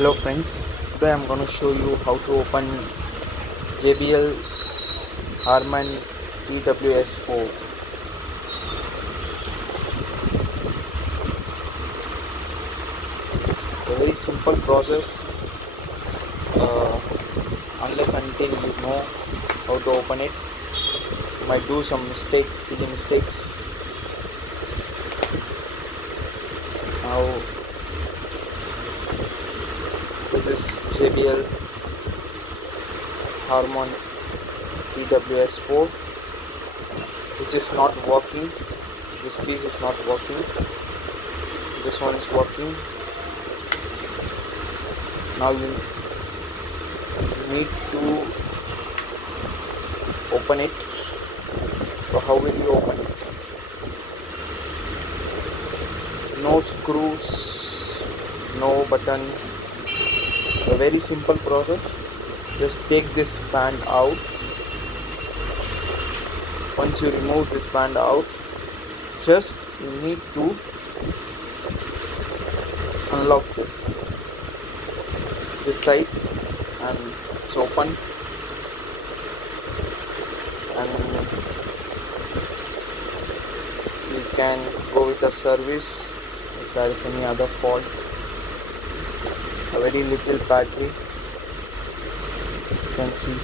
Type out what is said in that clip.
Hello friends, today I'm going to show you how to open JBL Harman TWS4. A very simple process, uh, unless until you know how to open it. You might do some mistakes, silly mistakes. Now this is JBL Harman TWS4, which is not working. This piece is not working. This one is working. Now you need to open it. So how will you open it? No screws, no button. A very simple process. Just take this band out. Once you remove this band out, just you need to unlock this side, and it's open. And you can go with a service if there is any other fault. A very little battery, you can see.